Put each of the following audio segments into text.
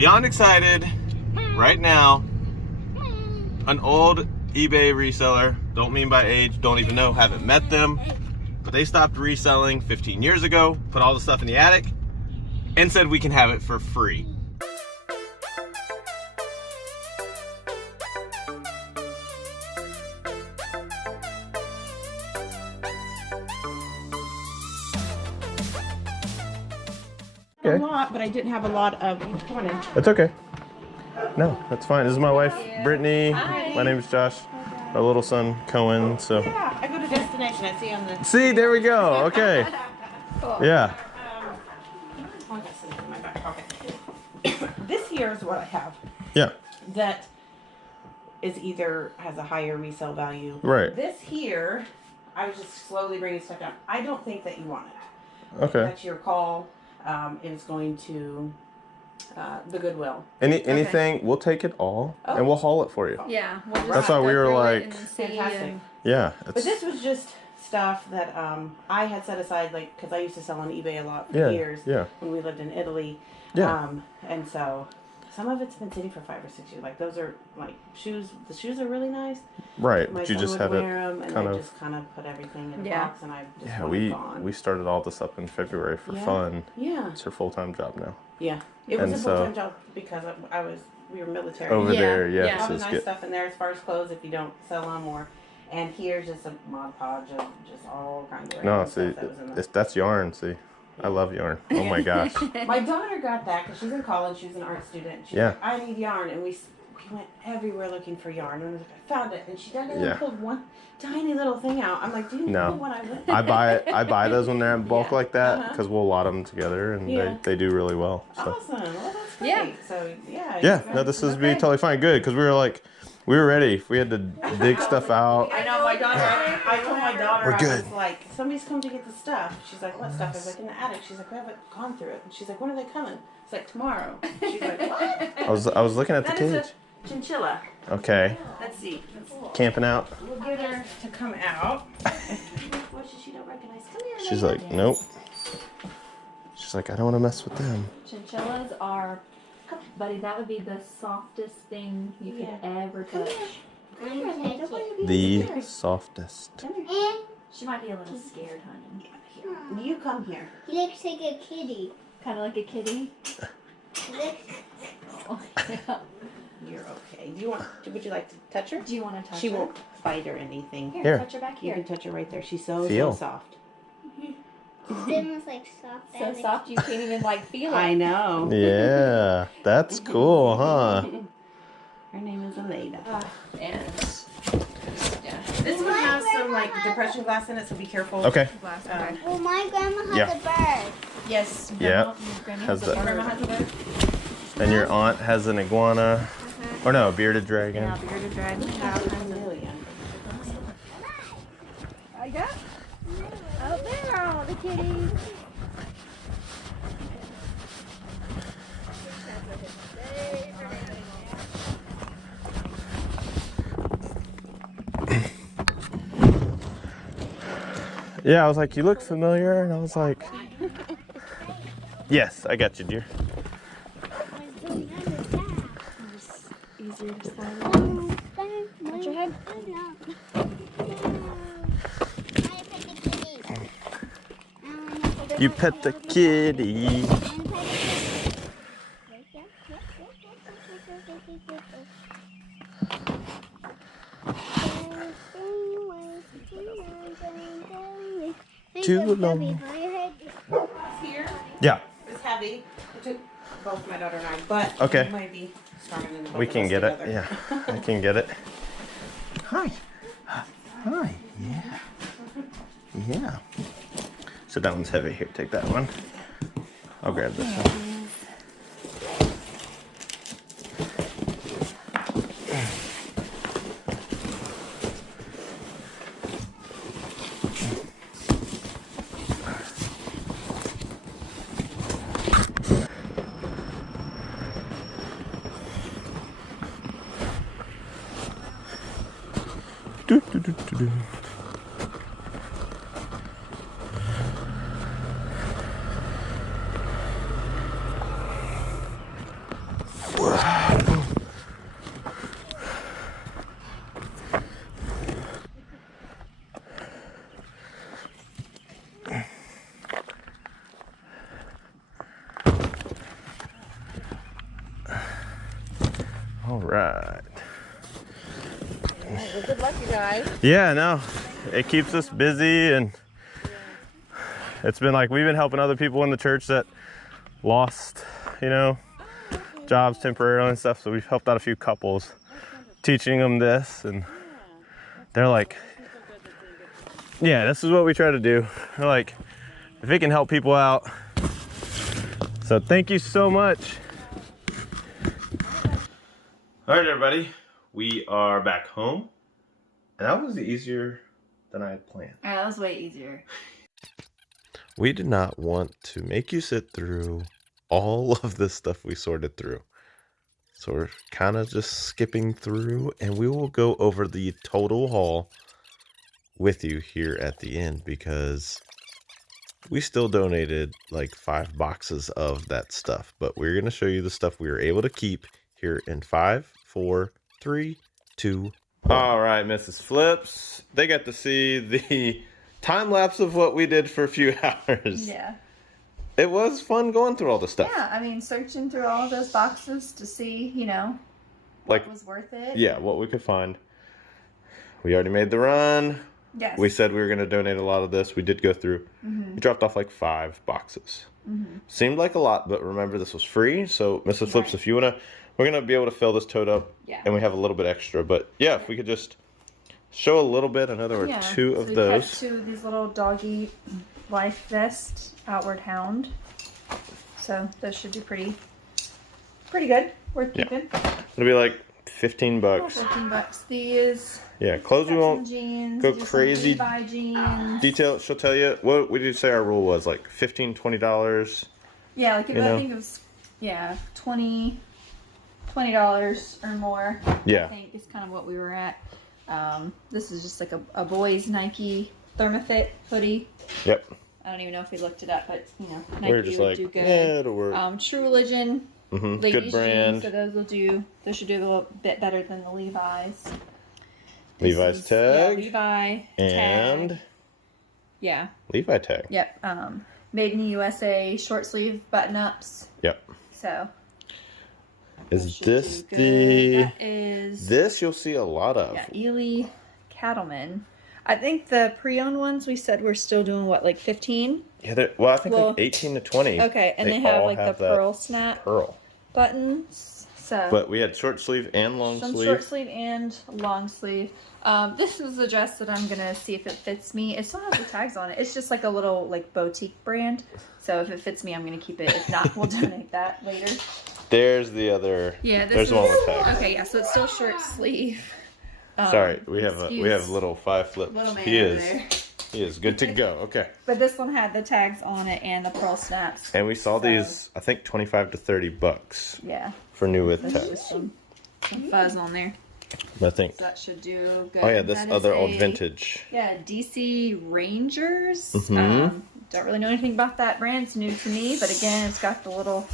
Beyond excited right now. An old eBay reseller, don't mean by age, don't even know, haven't met them, but they stopped reselling 15 years ago, put all the stuff in the attic, and said we can have it for free. A lot, but I didn't have a lot of. Come on in. That's okay. No, that's fine. This is my wife, Brittany. Hi. My name is Josh. Our little son, Cohen. So. Yeah, I go to destination. I see on the. See, there we go. Okay. Cool. Yeah. I got some in my back pocket. This here is what I have. Yeah. That is either has a higher resale value. Right. This here, I was just slowly bringing stuff down. I don't think that you want it. Okay. That's your call. It is going to the Goodwill. Anything, we'll take it all and we'll haul it for you. Yeah. We'll just That's why we were like, Fantastic. yeah. But this was just stuff that I had set aside, like, because I used to sell on eBay a lot for years when we lived in Italy. Yeah. And so some of it's been sitting for 5 or 6 years. Like, those are like shoes. The shoes are really nice. Right. My But you son just would have it wear them, and kind I of. just kind of put everything in a box, and I just Yeah, want it gone. we started all this up in February for fun. Yeah. It's her full-time job now. Yeah. It was And a so- full-time job because we were military. Over there, A yeah. lot So of it's nice good. stuff in there as far as clothes if you don't sell them, and here's just a Mod Podge of just all kinds of No, random see, stuff that was in there. that's yarn. See, I love yarn. Oh my gosh. My daughter got that because she's in college. She's an art student. She's like, I need yarn, and we went everywhere looking for yarn. And I was like, I found it, and she dug in and pulled one tiny little thing out. I'm like, do you know what I went? I buy those when they're in bulk like that because we'll lot them together and they do really well. So. Awesome. Well, that's great. Yeah. So Yeah. No, this is be totally fine. Good because we were ready. We had to dig stuff out. I know my daughter. I told my daughter, We're good. I was like, somebody's come to get the stuff. She's like, what stuff? I was like, in the attic. She's like, we haven't gone through it. And she's like, when are they coming? It's like, tomorrow. She's like, what? I was looking at the That is cage. a chinchilla. Okay. Let's see. Camping out. We'll get her to come out. What she don't recognize? Come here. She's like, nope. She's like, I don't want to mess with them. Chinchillas are, buddy, that would be the softest thing you could ever touch. The softest. She might be a little scared, honey. You come here. He looks like a kitty. Kind of like a kitty. You're okay. Would you like to touch her? Do you want to touch She her? won't fight or anything. Here, Here. touch her back You here. can touch her right there. She's so Feel. soft. Skin was like soft. So soft you can't even like feel it. I know. Yeah, that's cool, huh? Her name is Elena. And This one has some like depression glass in it, so be careful. Okay. Well, my grandma has Yeah. a bird. yes. Yeah. Grandma Has has the- a Grandma bird. has a bird. And your aunt has an iguana. Or no, a bearded dragon. Yeah, bearded dragon. A million. I got. Oh, there are all the kitties. Yeah, I was like, you look familiar, and I was like, yes, I got you, dear. Easier to slide. Touch your head. You pet the kitty. Too long. Here. Yeah, It's heavy. It took both my daughter and I, but Okay. it might be stronger than both we of can us get it. together. Yeah, I can get it. Hi. Hi. Yeah. Yeah. So that one's heavy. Here, take that one. I'll grab this one. Do, do, do, do, do. All right. Well, good luck, you guys. Yeah, no, it keeps us busy, and it's been like we've been helping other people in the church that lost, jobs temporarily and stuff. So we've helped out a few couples, teaching them this, and they're like, yeah, this is what we try to do. They're like, if it can help people out. So thank you so much. All right, everybody, we are back home. And that was easier than I had planned. Yeah, that was way easier. We did not want to make you sit through all of the stuff we sorted through. So we're kind of just skipping through, and we will go over the total haul with you here at the end, because we still donated like 5 boxes of that stuff. But we're going to show you the stuff we were able to keep here in 5, 4, 3, 2, all right, Mrs. Flips. They got to see the time lapse of what we did for a few hours. Yeah. It was fun going through all the stuff. Yeah, I mean, searching through all of those boxes to see, what was worth it. Yeah, what we could find. We already made the run. Yes. We said we were going to donate a lot of this. We did go through. Mm-hmm. We dropped off like 5 boxes. Mm-hmm. Seemed like a lot, but remember, this was free. So, Mrs. Flips, if you want to, we're going to be able to fill this tote up. Yeah. And we have a little bit extra. But, yeah, if we could just show a little bit. I know there were 2 of those. So we kept 2 of these little doggy life vest outward hound. So, those should do pretty good. Worth keeping. It'll be like $15. $15. These. Yeah, clothes we won't jeans, go crazy. Levi jeans. Detail, she'll tell you. What did you say our rule was? Like $15, $20? Yeah, like I think it was, $20 or more. Yeah. I think is kind of what we were at. This is just like a boy's Nike Thermofit hoodie. Yep. I don't even know if we looked it up, but Nike we're just would like, do good. Yeah, it'll work. True Religion. Mm-hmm. Ladies Good brand. Jeans, so those should do a little bit better than the Levi's. Levi's tag. Yeah, Levi and tag. Yeah. Levi tag. Yep. Made in the USA short sleeve button ups. Yep. So. Is this the? That is. This you'll see a lot of. Yeah, Ely Cattleman. I think the pre-owned ones we said we're still doing what, like 15? Yeah. I think like 18 to 20. Okay, and they have like the pearl snap buttons. So. But we had short sleeve and long some sleeve. Short sleeve and long sleeve. This is a dress that I'm gonna see if it fits me. It still has the tags on it. It's just like a little like boutique brand. So if it fits me, I'm gonna keep it. If not, we'll donate that later. There's the other. Yeah, there's one with tags. Okay, yeah. So it's still short sleeve. Sorry, we have little 5 Flips. Little man he there. is good to go. Okay. But this one had the tags on it and the pearl snaps. And we saw these, I think, $25 to $30. Yeah. For new with There's tags. Some fuzz on there. I think. So that should do good. Oh yeah, this that other old vintage. Yeah, DC Rangers. Mm-hmm. Don't really know anything about that brand. It's new to me, but again, it's got the little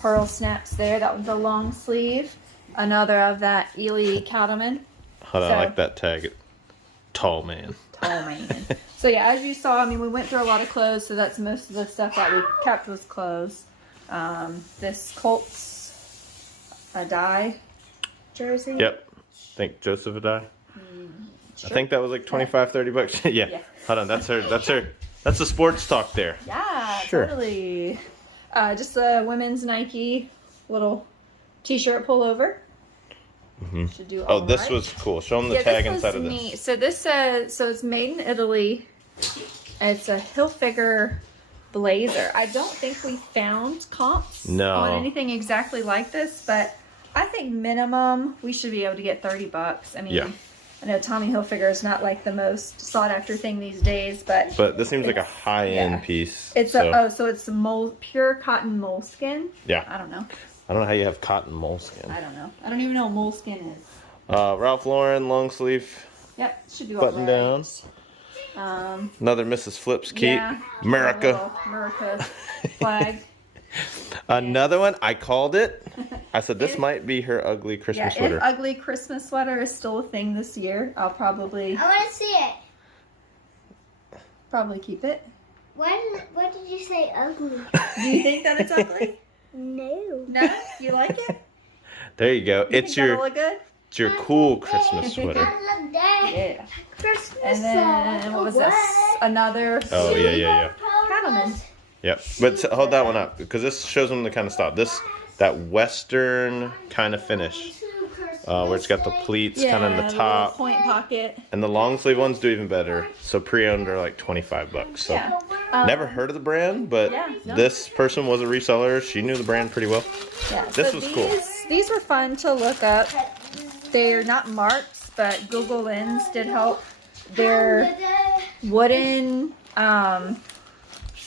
pearl snaps there. That was the long sleeve. Another of that Ely Cattleman. Hold on, I like that tag. Tall man. Tall man. So yeah, as you saw, I mean, we went through a lot of clothes, so that's most of the stuff that we kept was clothes. This Colts Adai jersey. Yep. I think Joseph Adai. Sure. I think that was like $25-$30. yeah. Hold on, that's the sports talk there. Yeah, sure. Totally. Just a women's Nike little t-shirt pullover. Mm-hmm. Should do all this was cool. Show them the tag inside of this. Neat. So this says, so it's made in Italy. It's a Hilfiger blazer. I don't think we found comps on anything exactly like this, but I think minimum we should be able to get $30. I mean, I know Tommy Hilfiger is not like the most sought after thing these days, but this seems like a high end piece. It's so it's pure cotton moleskin. Yeah. I don't know. I don't know how you have cotton moleskin. I don't know. I don't even know what moleskin is. Ralph Lauren long sleeve. Yep, should be button down. Another Mrs. Flips keep. Yeah, America. America flag. Another one. I called it. I said this might be her ugly Christmas sweater. If ugly Christmas sweater is still a thing this year, I'll probably. I want to see it. Probably keep it. What did you say ugly? Do you think that it's ugly? No. No? You like it? There you go. It's your look good? It's your cool Christmas sweater. Yeah. Christmas And then what was this? Another. Oh yeah. Cattleman. Yep. But hold that one up because this shows them the kind of style. That Western kind of finish. Where it's got the pleats kind of in the top. Point pocket. And the long sleeve ones do even better. So pre-owned are like $25. So never heard of the brand, but this person was a reseller. She knew the brand pretty well. Yeah, this was cool. These were fun to look up. They're not marked, but Google Lens did help. They're wooden,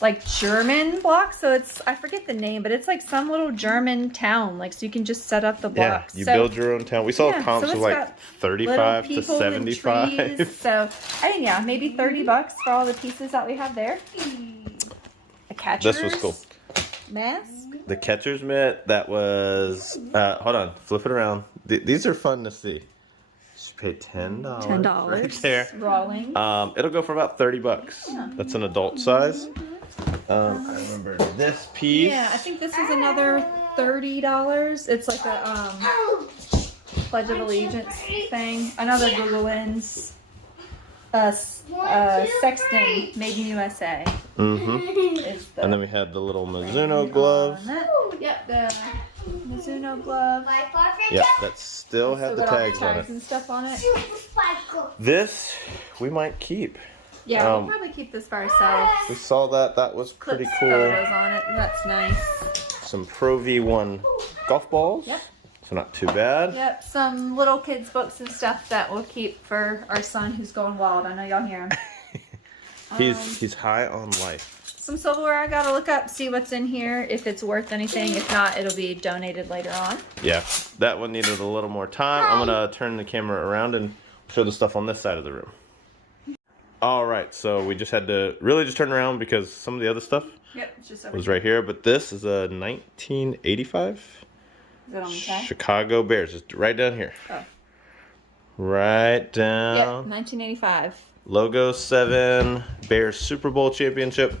like German blocks. So it's, I forget the name, but it's like some little German town. Like, so you can just set up the blocks. Yeah, you build your own town. We saw comps of like 35 to 75. So I think, yeah, maybe $30 for all the pieces that we have there. A catcher's This was cool. mask. The catcher's mitt, that was, hold on, flip it around. These are fun to see. Just pay $10. $10 right there. Rolling. It'll go for about $30. Yeah. That's an adult size. I remember this piece. Yeah, I think this is another $30. It's like a Pledge of Allegiance thing. Another Google Lens. Sexton, made in USA. Mm-hmm. And then we had the little Mizuno gloves. Yep, the Mizuno glove. Yep, that still had the tags on it. And stuff on it. This we might keep. Yeah, we'll probably keep this for ourselves. We saw that. That was pretty cool. Photos on it. That's nice. Some Pro V1 golf balls. Yep. So not too bad. Yep, some little kids books and stuff that we'll keep for our son who's going wild. I know y'all hear him. He's high on life. Some silverware I gotta look up, see what's in here, if it's worth anything. If not, it'll be donated later on. Yeah, that one needed a little more time. I'm gonna turn the camera around and show the stuff on this side of the room. All right, so we just had to really just turn around because some of the other stuff it's just was right here. But this is a 1985 Is it on the tag? Chicago Bears. Just right down here. Oh. Right down. Yep, 1985. Logo 7, Bears Super Bowl championship.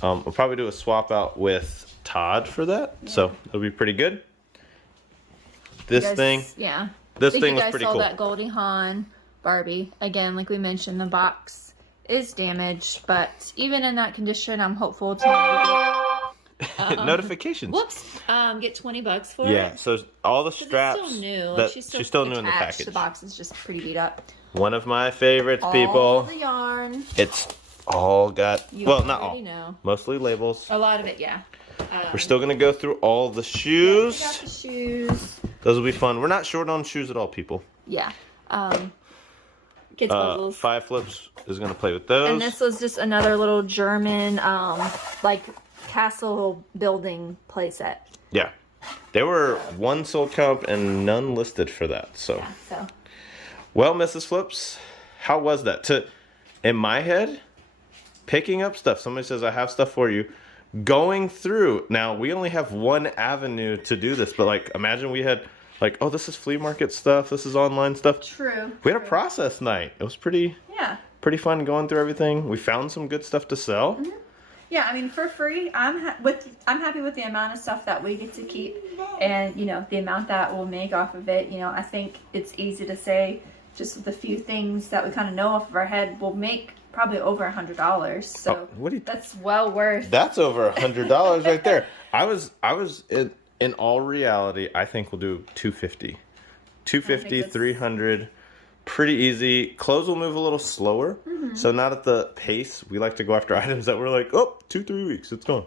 We'll probably do a swap out with Todd for that, so it'll be pretty good. This thing, yeah. This thing was pretty cool. You guys saw that Goldie Hawn Barbie. Again, like we mentioned, the box is damaged, but even in that condition, I'm hopeful to notifications. Whoops. Get $20 for it. Yeah, so all the straps. It's still new. That, she's still new in the attached. package. The box is just pretty beat up. One of my favorites, All people. the yarn. It's all got, well, not all. Know. Mostly labels. A lot of it, yeah. We're still going to go through all the shoes. Yeah, we got the shoes. Those will be fun. We're not short on shoes at all, people. Yeah. Kids puzzles. 5 Flips is going to play with those. And this was just another little German, like, castle building playset. Yeah. There were 1 sold comp and none listed for that. So. Yeah, so. Well, Mrs. Flips, how was that? In my head, picking up stuff. Somebody says, I have stuff for you. Going through. Now, we only have one avenue to do this. But, like, imagine we had, like, oh, this is flea market stuff. This is online stuff. True. We had a process night. It was pretty fun going through everything. We found some good stuff to sell. Mm-hmm. Yeah, I mean, for free, I'm happy with the amount of stuff that we get to keep, and you know, the amount that we'll make off of it. You know, I think it's easy to say, just with a few things that we kind of know off of our head, we'll make probably over $100. So that's well worth. That's over $100 right there. I was in all reality, I think we'll do 250, 300. Pretty easy. Clothes will move a little slower. Mm-hmm. So not at the pace. We like to go after items that we're like, oh, 2-3 weeks, it's gone.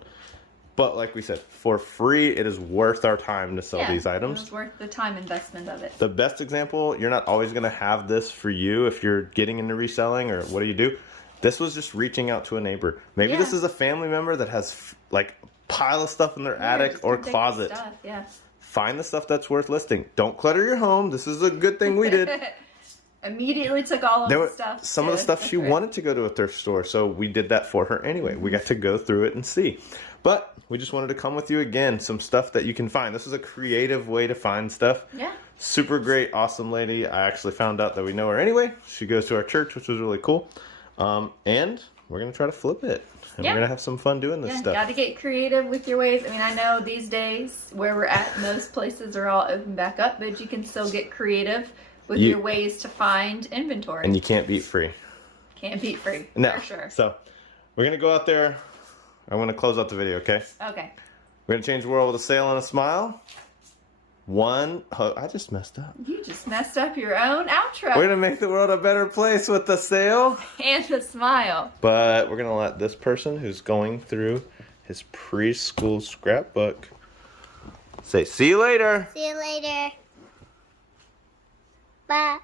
But like we said, for free, it is worth our time to sell these items. It's worth the time investment of it. The best example, you're not always going to have this for you if you're getting into reselling or what do. This was just reaching out to a neighbor. Maybe this is a family member that has like a pile of stuff in their attic or closet. Find the stuff that's worth listing. Don't clutter your home. This is a good thing we did. Immediately took all of the stuff. Some of the stuff she wanted to go to a thrift store, so we did that for her anyway. We got to go through it and see. But we just wanted to come with you again, some stuff that you can find. This is a creative way to find stuff. Yeah. Super great, awesome lady. I actually found out that we know her anyway. She goes to our church, which was really cool. And we're gonna try to flip it. And we're gonna have some fun doing this stuff. Got to get creative with your ways. I mean, I know these days where we're at, most places are all open back up, but you can still get creative with your ways to find inventory. And you can't beat free. Can't beat free, no. for sure. So we're gonna go out there. I'm gonna close out the video, okay? Okay. We're gonna change the world with a sale and a smile. I just messed up. You just messed up your own outro. We're gonna make the world a better place with the sale and the smile. But we're gonna let this person who's going through his preschool scrapbook say, see you later. See you later. Bye.